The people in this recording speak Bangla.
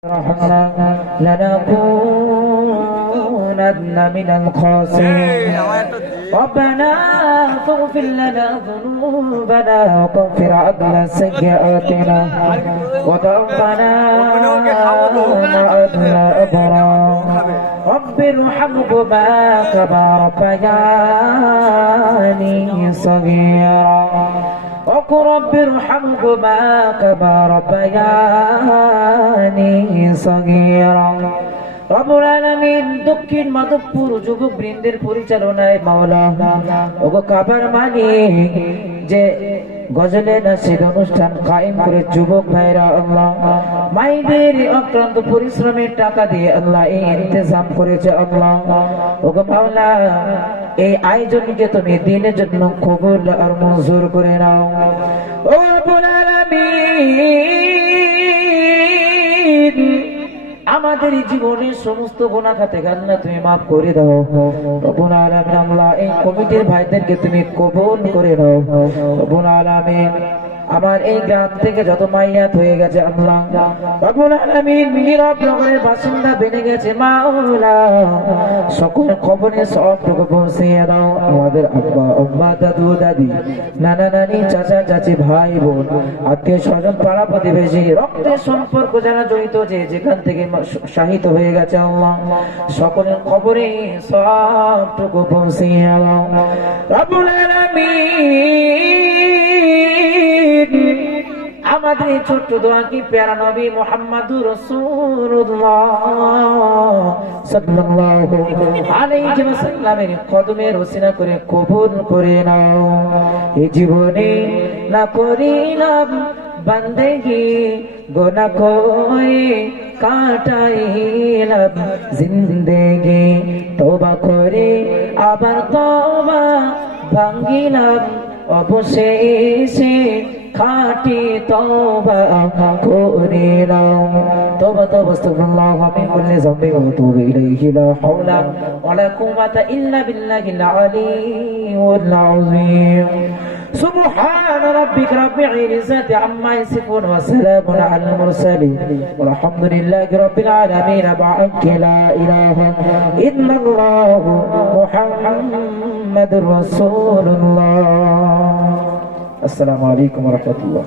لنكونن من الخاسرين ربنا فاغفر لنا ذنوبنا وكفر عنا سيئاتنا وتوفنا مع الأبرار رب ارحمهما كما ربياني صغيرا وقل رب ارحمهما كما ربياني صغيرا রব্বুল আলামিন দক্ষিণ মাধবপুর যুবক বৃন্দের পরিচালনায় মাওলা ওগো কাবার মালিক যে গজলে নাসিদ অনুষ্ঠান কায়েম করে যুবক ভাইরা আল্লাহ মাইদের অক্লান্ত পরিশ্রমের টাকা দিয়ে আল্লাহ এই ইন্তজাম করেছে আল্লাহ ওগো মাওলা এই আয়োজনকে তুমি দিনের জন্য কবুল আর মঞ্জুর করে নাও ও রব্বুল আলামিন আমাদের জীবনের সমস্ত গুনাহ খাতে আল্লাহ তুমি maaf করে দাও রব্বুল আলামিন আল্লাহ এই কমিটির ভাইদেরকে তুমি কবুল করে নাও রব্বুল আলামিন আমার এই গ্রাম থেকে যত মাইয়াত হয়ে গেছে আল্লাহ রব্বুল আলামিন নীরব নগরের বাসিন্দা বেনে গেছে মাওলা সকলের কবরে সবটুকু পৌঁছিয়ে দাও আমাদের আব্বা আম্মা দাদু দাদি নানা নানি চাচা চাচি ভাই বোন আত্মীয় স্বজন পাড়া প্রতিবেশী রক্তের সম্পর্ক যারা জড়িত যে যেখান থেকে শাহিদ হয়ে গেছে আল্লাহ সকলের কবরে সবটুকু পৌঁছিয়ে দাও রব্বুল আলামিন আমাদের ছোট্ট দোয়া কি প্যারা নবী মুহাম্মদুর রাসূলুল্লাহ সাল্লাল্লাহু আলাইহি ওয়াসাল্লামের কদমের ওসিলা করে কবুল করে নাও এই জীবনে না করিলাম বান্দেগি গুনাহ করে কাটাইলাম জিন্দেগি তওবা করে আবার তওবা ভাঙিলাম অবশেষে খাটি তওবা করিলাম তওবা আস্তাগফিরুল্লাহ মিন কুল্লি যামবিন ওয়া আতুবু ইলাইহি লা হাওলা ওয়া লা কুওয়াতা ইল্লা বিল্লাহিল আলিয়্যিল আযীম سبحان ربك رب العزة عما يصفون وسلام على المرسلين والحمد لله رب العالمين بعد لا إله إلا الله محمد رسول الله السلام عليكم ورحمة الله